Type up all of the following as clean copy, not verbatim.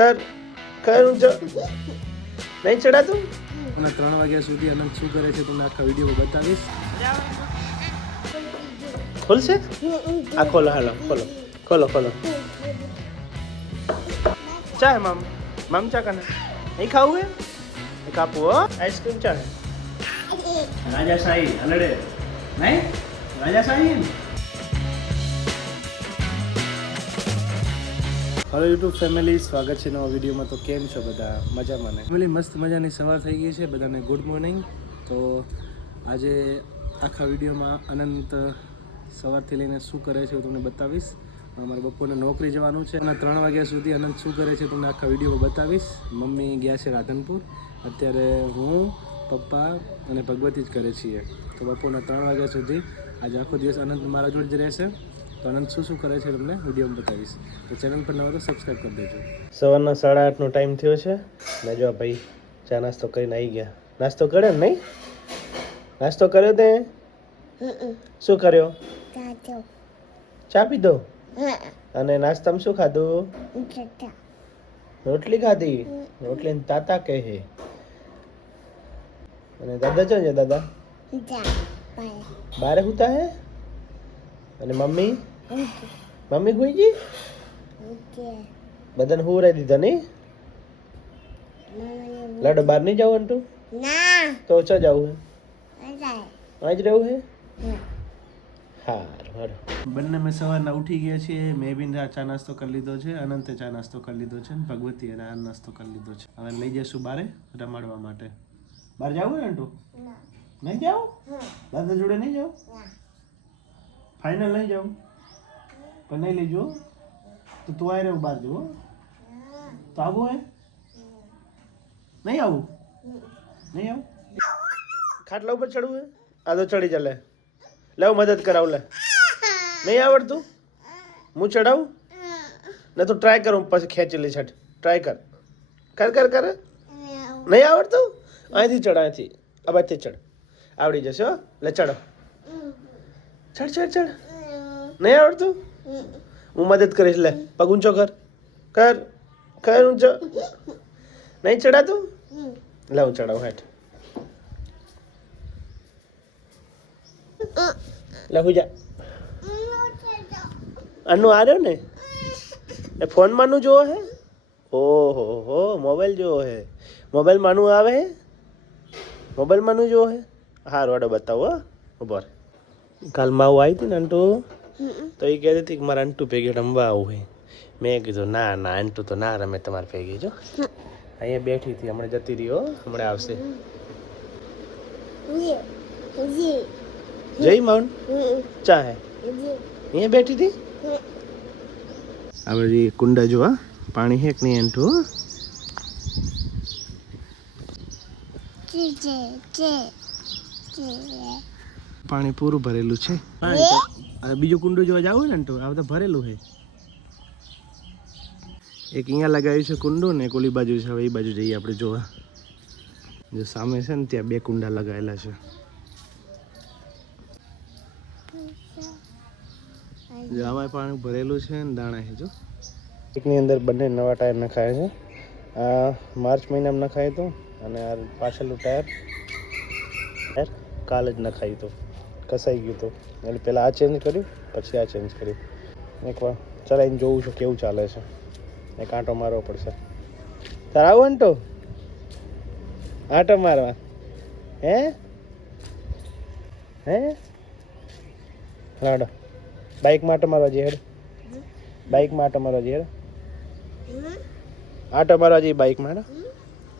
કર કર ઊંચો નહીં ચડાતું. અને 3 વાગ્યા સુધી અનંત શું કરે છે તમને આખા વિડીયોમાં બતાવીશ. ખોલશે આ ખોલો હાલો ખોલો ખોલો ખોલો. ચા હે મામ ચા કને નહીં ખાવું હે એક આપું હો આઈસ્ક્રીમ ચા હે રાજાશાહી હલડે નહીં રાજાશાહી. હેલો યુટ્યુબ ફેમિલી, સ્વાગત છે નવા વિડીયોમાં. તો કેમ છો બધા? મજામાં ને? ફેમિલી મસ્ત મજાની સવાર થઈ ગઈ છે, બધાને ગુડ મોર્નિંગ. તો આજે આખા વિડીયોમાં અનંત સવારથી લઈને શું કરે છે હું તમને બતાવીશ. અમારા બપોરને નોકરી જવાનું છે અને 3 વાગ્યા સુધી અનંત શું કરે છે તમને આખા વિડીયોમાં બતાવીશ. મમ્મી ગયા છે રાધનપુર, અત્યારે હું, પપ્પા અને ભગવતી જ કરે છીએ. તો બપોરના 3 વાગ્યા સુધી આજે આખો દિવસ અનંત મારા જોડે જ રહેશે. તો અનંત શું કરે છે તમને વિડીયોમાં બતાવીશ. તો ચેનલ પર નવા તો સબસ્ક્રાઈબ કરી દેજો. સવારના 8:30નો ટાઈમ થયો છે ને જો ભાઈ ચા નાસ્તો કરીને આવી ગયા. નાસ્તો કર્યો ને? નહીં નાસ્તો કર્યો તે? શું કર્યો? ચા પીધો? અને નાસ્તામાં શું ખાધું? રોટલી ખાધી. રોટલી ને તાતા કહે છે. અને દાદા છે ને દાદા બારે હુતા હે. અને મમ્મી મમ્મી હુઈ ગઈ? બધાને હુવરાઈ દીધા નહીં? લાડો બહાર નહીં જાવ અંટુ? તો ઓછો જવું હે? આજ રહેવું હે? હારું હારું. બંને મેં સવારના ઉઠી ગયા છીએ. મેં બી ચા નાસ્તો કરી લીધો છે, અનંતે ચા નાસ્તો કરી લીધો છે, ભગવતી અને આ નાસ્તો કરી લીધો છે. હવે લઈ જઈશું બારે રમાડવા માટે. બહાર જવું ને અંટુ? નહીં જાવ? દાદા જોડે નહીં જાવ? ફાઇનલ નહીં જાઉં પણ નહીં લઈ જો તો તું આવી રહ્યું બહાર જવું તો આવું હે? નહીં આવું? નહીં આવું? ખાટલા ઉપર ચડવું હે? આ તો ચડી ચાલે. લે હું મદદ કરાવ. લે નહીં આવડતું? હું ચડાવું ને? તો ટ્રાય કરું પછી ખેંચી લે. છટ ટ્રાય કર કર કર કર. નહીં આવડતું? અહીંથી ચડ, અહીંથી આ બાજુથી ચડ. આવડી જશે હો. લે ચડો. ચડ ચડ ચડ. નહીં આવડતું? હું મદદ કરીશ. લે પગ ઊંચો કર કર કર ઊંચો. નહીં ચડાતું? લે હું ચડાવું. હેઠ લે હું જા. આનું આ રહ્યો ને એ ફોનમાં નું જોવો હે? ઓહો હો મોબાઈલ જોવો હે? મોબાઈલમાં નું આવે હે? મોબાઈલમાં નું જોવો હે? હા રોડો બતાવો. ઉભો રહે. કાલ માવું આવી હતી ને અંટુ, તો એ કહેતી હતી કે મારે અંટુ ભેગી રમવા આવું હોય. મેં કીધું ના ના અંટુ તો ના રમે તમારે ભેગી. જો અહીંયા બેઠી હતી, હમણાં જતી રહી હો, હમણાં આવશે. જય માઉન્ટ ચા હે અહીંયા બેઠી હતી. આ બધી કુંડા જો હા પાણી હે કે નહીં અંટુ? પાણી પૂરું ભરેલું છે. બીજું કુંડું જોવા જવું ને અંટુ? આ તો ભરેલું છે. એક અહીંયા લગાવ્યું છે કુંડું ને એક ઓલી બાજુ છે. હવે એ બાજુ જઈએ આપણે જોવા. જો સામે છે ને ત્યાં 2 કુંડા લગાવેલા છે. જો આમાં પાણી ભરેલું છે ને દાણા છે. જો એકની અંદર બંને નવા ટાયર નખાય છે. આ માર્ચ મહિનામાં નખાય તો, અને આ પાછળનું ટાયર કાલે જ નખાયું હતું, કસાઈ ગયું હતું. એટલે પહેલાં આ ચેન્જ કર્યું, પછી આ ચેન્જ કર્યું. એકવાર ચલાવીને જોવું છું કેવું ચાલે છે. એક આંટો મારવો પડશે. તારે આવું ને તો આંટો મારવા? હે હે હાડો બાઇકમાં આંટો મારવા જઈએ. હેડ બાઇકમાં આંટો મારવા જઈએ. આંટો મારવા જઈએ બાઇકમાં. હેડો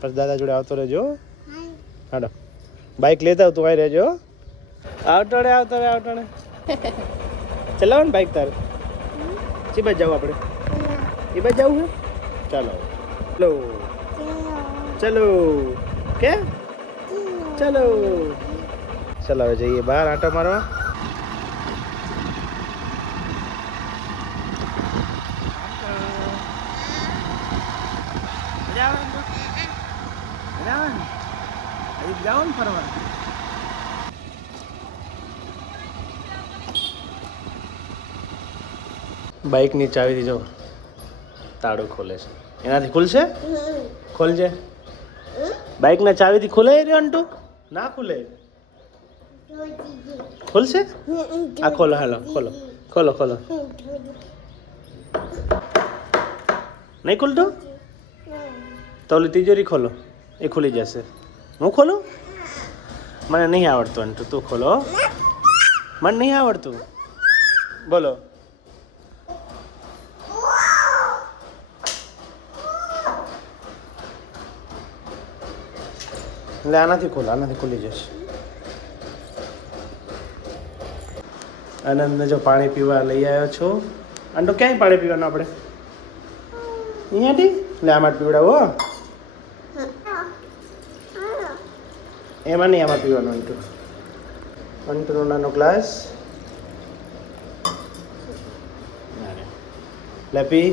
પછી દાદા જોડે આવતો રહેજો. હાડો બાઇક લેતા તું આવી રહેજો. આવતો રે ચલાવો ને બાઇક તારે. શી બાજુ જવું આપણે? એ બાજુ જવું હે? ચાલો ચલો ચલો કે ચલો ચલો હવે જઈએ બહાર આંટો મારવા. જાઓ ને ફરવા. બાઇકની ચાવીથી જો તાળું ખોલે છે. એનાથી ખુલશે? ખોલજે. બાઇકના ચાવીથી ખુલે રહ્યો અંટુ? ના ખુલે. ખુલશે? આ ખોલો, હાલો ખોલો ખોલો ખોલો. નહીં ખુલતું? તો ઓલી તિજોરી ખોલો, એ ખુલી જશે. હું ખોલું? મને નહીં આવડતું અંટુ, તું ખોલો. મને નહીં આવડતું. બોલો. એટલે આનાથી ખોલો, આનાથી ખુલી જશે. આનંદને જો પાણી પીવા લઈ આવ્યો છું. અંટુ ક્યાંય પાણી પીવાનું આપણે? અહીંયાથી? એટલે આમાં જ પીવડાવો. એમાં નહીં, આમાં પીવાનું અંટુ. અંટુનો નાનો ગ્લાસ. લે પી.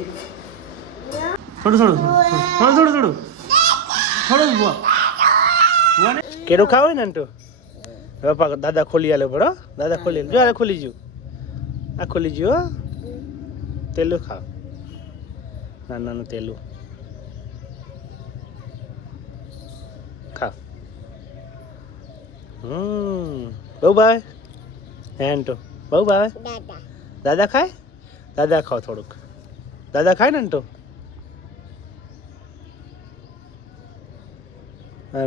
થોડું થોડું થોડું થોડું થોડું થોડું થોડું. કેળું ખાવ ને અંટુ? પપ્પા દાદા ખોલી આલે પડો. દાદા ખોલી જો, આ ખોલી ગયું, આ ખોલી ગયું. તેલું ખાવ, નાનું નાનું તેલું ખાવ. બહુ ભાવે હે અંટુ? બહુ ભાવે. દાદા ખાય? દાદા ખાઓ થોડુંક. દાદા ખાય ને અંટુ?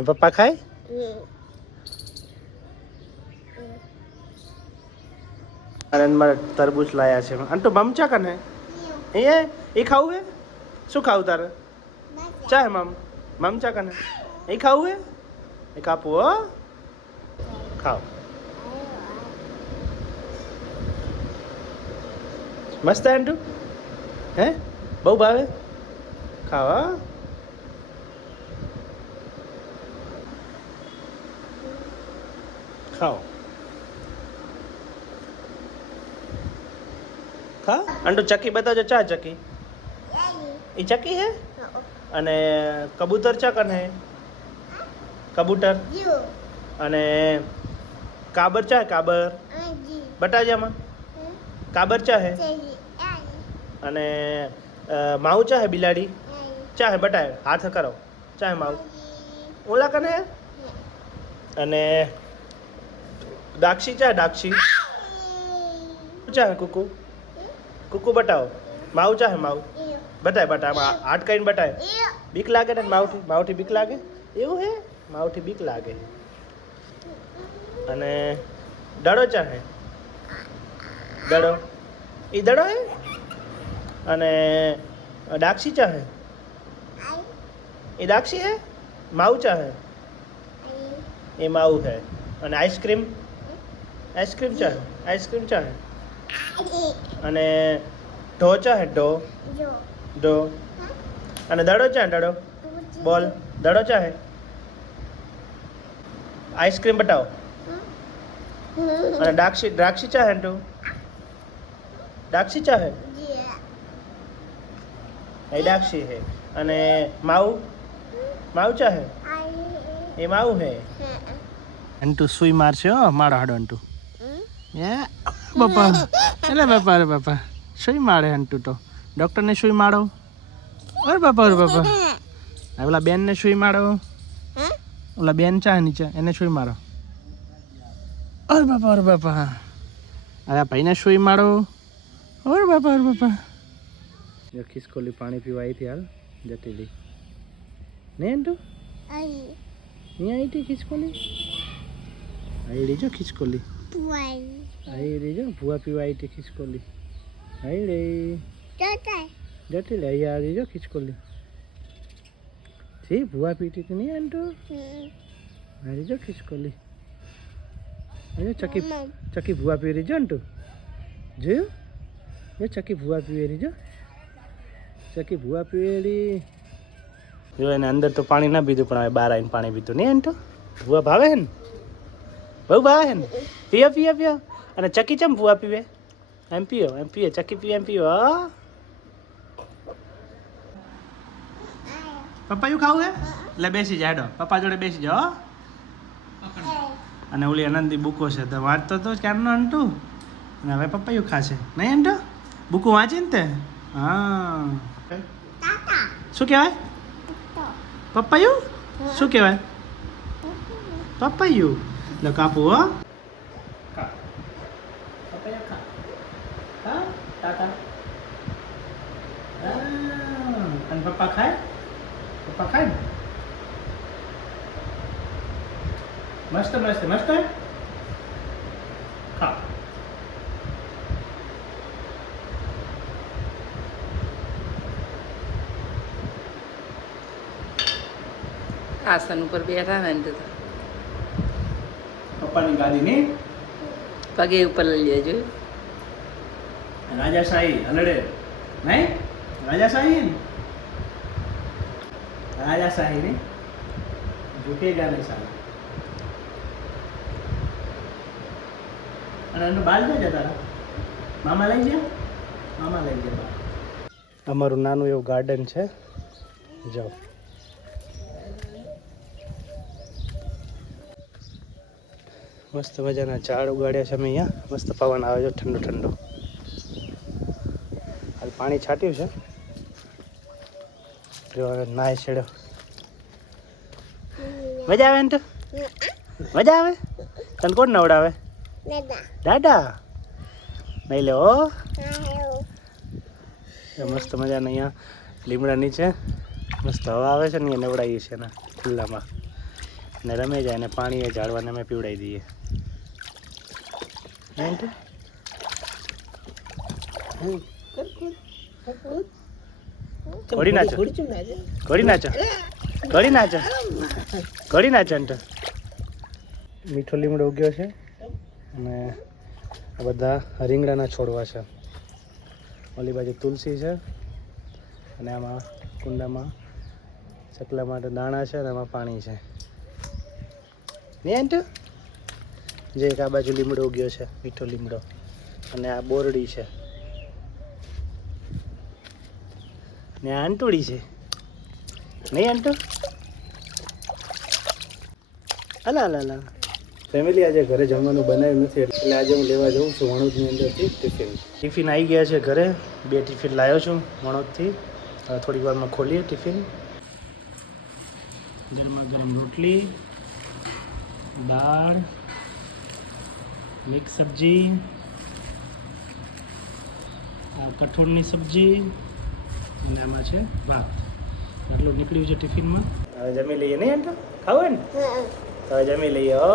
પપ્પા ખાય? આનંદ મારે તરબૂચ લાયા છે. અંટુ મમચા કને એ ખાવું હે? શું ખાવું તારે? ચા હે મમ? મમચા કને એ ખાવું હે? એ કાપવું હો. ખાઓ. મસ્ત હે અંટુ? હે બહુ ભાવે? ખાઓ. હા ખાઓ. ખા. અંટુ ચક્કી બતાવજો. ચા ચક્કી? એ ચક્કી હે? અને કબૂતર ચા કને હે? કબૂતર. અને કાબર ચા હે? કાબર બટાજામાં કાબર ચા હે? અને માઉ ચા હે? બિલાડી ચા હે? બટાય હાથ કરો. ચા હે માઉ? ઓલા કને હે? અને દાક્ષી ચા? દાક્ષી ચા હે? કુકુ કુકુ બતાવો. માઉ ચા હે? માઉ બતાય બતાય. હાથ કરીને બતાય. બીક લાગે ને માઉથી? માઉથી બીક લાગે? એવું હે? માઉથી બીક લાગે. અને દડો ચા હે? દડો એ દડો હે? અને દાક્ષી ચા હે? એ દાક્ષી હે? માઉ ચા હે? એ માઉ હે. અને આઈસ્ક્રીમ? આઈસ્ક્રીમ ચા હે? આઈસ્ક્રીમ ચા હે? અને ઢો ચા હે? ઢો ઢો. અને દડો ચા હે? દડો બોલ. દડો ચા હે? આઈસ્ક્રીમ બતાવો. અને દાક્ષી દ્રાક્ષી ચા હે? અંટુ દાક્ષી ચા હે? એ દાક્ષી હે. અને માઉ? માઉ ચા હે? એ માઉ હે. અંટુ સુઈ મારશે હો. મારો હાડો અંટુ. એ બાપા. એટલે બાપા. અરે બાપા સુઈ મારે અંટુ તો. ડૉક્ટરને સુઈ મારો. અરે બાપા. અરે બાપા. ઓલા બેનને સુઈ મારો. ઓલા બેન ચા નીચે એને સુઈ મારો. અરે બાપા. અરે બાપા. અરે ભાઈને સુઈ મારો. અરે બાપા. અરે બાપા. ખિસકોલી પાણી પીવા આવી હતી હાલ જતીલી. નહીં અંટુ? નહીં આવી હતી ખિસકોલી? આવી રહી જો ખિસકોલી. આવી રહી જો ભૂવા પીવા આવી હતી ખિસકોલી. આવી રહી જતી લે. અહીંયા આવી જો ખિસકોલી. જી ભૂવા પીતી હતી નહીં અંટુ? આવી જો ખિસકોલી. ચકી ચકી ભૂવા પી રહી જો અંટુ? જોયું? એ ચકી ભૂવા પીવે રહી જો. ચકી ભૂવા પીવેલી. જો એને અંદર તો પાણી ના પીધું પણ હવે બહાર આવીને પાણી પીધું નહીં અંટુ? ભૂવા ભાવે હે ને? બહુ ભાવે હે ને? પીઓ પીઓ પીઓ. અને ચકી ચમ ભૂવા પીવે? એમ પીઓ એમ પીએ. ચકી પીએ એમ પીઓ. પપ્પાયું ખાવું હે? એટલે બેસી જાય. હેડો પપ્પા જોડે બેસી જાઓ. અને ઓલી આનંદી બુકો છે તો વાંચતો તો ક્યારનો અંટુ. અને હવે પપ્પાયું ખાશે નહીં અંટુ? બુકો વાંચી ને તે? હા. શું કહેવાય? પપૈયું? શું કહેવાય? પપૈયું. લો કાપું હો. ખા. પપૈયું ખા. ખા. તાતા. અને પપ્પા ખાય? પપ્પા ખાય ને? મસ્ત મસ્ત મસ્ત. ખા. આસન ઉપર બેઠા ને તો પપ્પાની ગાદી નહીં. પગે ઉપર લઈ લેજો. રાજાશાહી હલડે નહીં. રાજાશાહી ને રાજાશાહી નહીં. ઝૂકેગા નહીં સાલા. અને એનું બાલ જાય તારા મામા લઈ ગયા. મામા લઈ ગયા. અમારું નાનું એવું ગાર્ડન છે. જાઓ. મસ્ત મજાના ઝાડ ઉગાડ્યા છે અમે અહીંયા. મસ્ત પવન આવે છે ઠંડો ઠંડો. હાલ પાણી છાંટ્યું છે. જો હવે નાય છેડ્યો. મજા આવે ને? તો મજા આવે. તને કોણ નવડાવે? દાદા. નહીં લે ઓ. મસ્ત મજાના અહીંયા લીમડા નીચે મસ્ત હવા આવે છે ને અહીંયા નવડાવીએ છીએ એના ખુલ્લામાં. ને રમે જાય ને પાણી એ ઝાડવાને અમે પીવડાવી દઈએ. ઘોડી નાચો. ઘોડી નાચો. ઘોડી નાચો. ઘોડી નાચો. મીઠો લીમડો ઉગ્યો છે અને આ બધા રીંગણાના છોડવા છે. ઓલી બાજુ તુલસી છે અને આમાં કુંડામાં ચકલા માટે દાણા છે અને આમાં પાણી છે. ને જે એક આ બાજુ લીમડો ઉગ્યો છે, મીઠો લીમડો, અને આ બોરડી છે ને આ અંટોડી છે. નહીં અંટો? અલા અલા અલા. ફેમિલી આજે ઘરે જમવાનું બનાવ્યું નથી એટલે આજે હું લેવા જાઉં છું વણોદની અંદરથી ટિફિન આવી ગયા છે ઘરે. 2 ટિફિન લાવ્યો છું વણોદથી. હવે થોડી વારમાં ખોલીએ ટિફિન. ગરમા ગરમ રોટલી, દાળ, મિક્સ સબ્જી, કઠોળની સબ્જી અને આમાં છે ભાત. એટલું નીકળ્યું છે ટિફિનમાં. હવે જમી લઈએ. નહીં આંટો? ખાવું ને? હવે જમી લઈએ. હો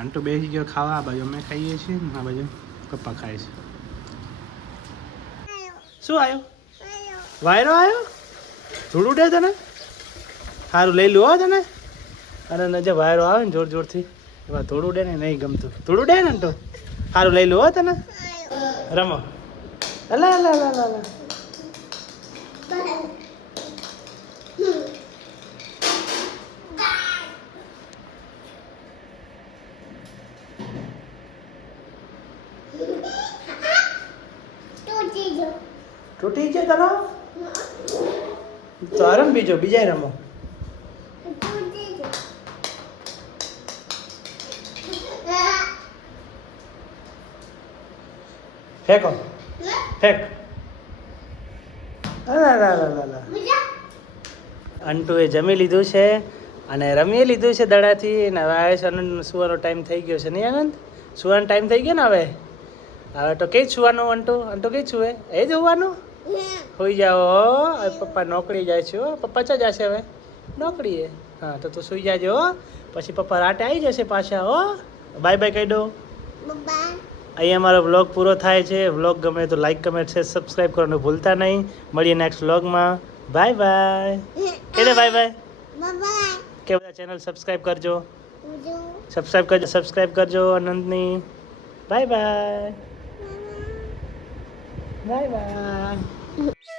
આંટો બેસી ગયો ખાવા. આ બાજુ અમે ખાઈએ છીએ, આ બાજુ પપ્પા ખાય છે. શું આવ્યો? વાયરો આવ્યો? ધૂળ ઉડે તને? સારું લઈ લો તને. અને જે વાયરો આવે ને જોર જોરથી એમાં ધૂળ ઉડે ને નહીં ગમતું. ધૂળ ઉડે ને તો સારું લઈ લો તને. રમો. અલા અલા અલા અલા. તૂટી ગયો તનો? તો રમ બીજો. બીજા રમો. ફેંકો. ફેંક. અંટુએ જમી લીધું છે અને રમી લીધું છે દડાથી. ને હવે આવે છે આનંદ. સુવાનો ટાઈમ થઈ ગયો છે. નહીં આનંદ? સુવાનો ટાઈમ થઈ ગયો ને હવે. હવે તો કઈ સુવાનું અંટુ? અંટુ કઈ છુએ? એ જોવાનું? સુઈ જાઓ. હવે પપ્પા નોકરી જાય છે. પપ્પા ચા જશે હવે? નોકરીએ. હા તો તું સુઈ જાજો. પછી પપ્પા રાતે આવી જશે પાછા. હો બાય બાય કહી દો. અહીંયા અમારો વ્લોગ પૂરો થાય છે. વ્લોગ ગમે તો લાઈક, કમેન્ટ, શેર, સબસ્ક્રાઈબ કરવાનું ભૂલતા નહીં. મળીએ નેક્સ્ટ વ્લોગમાં. Bye bye. કે બાય બાય. કે બધા ચેનલ સબસ્ક્રાઈબ કરજો. સબસ્ક્રાઈબ કરજો આનંદની. Bye bye. Bye bye.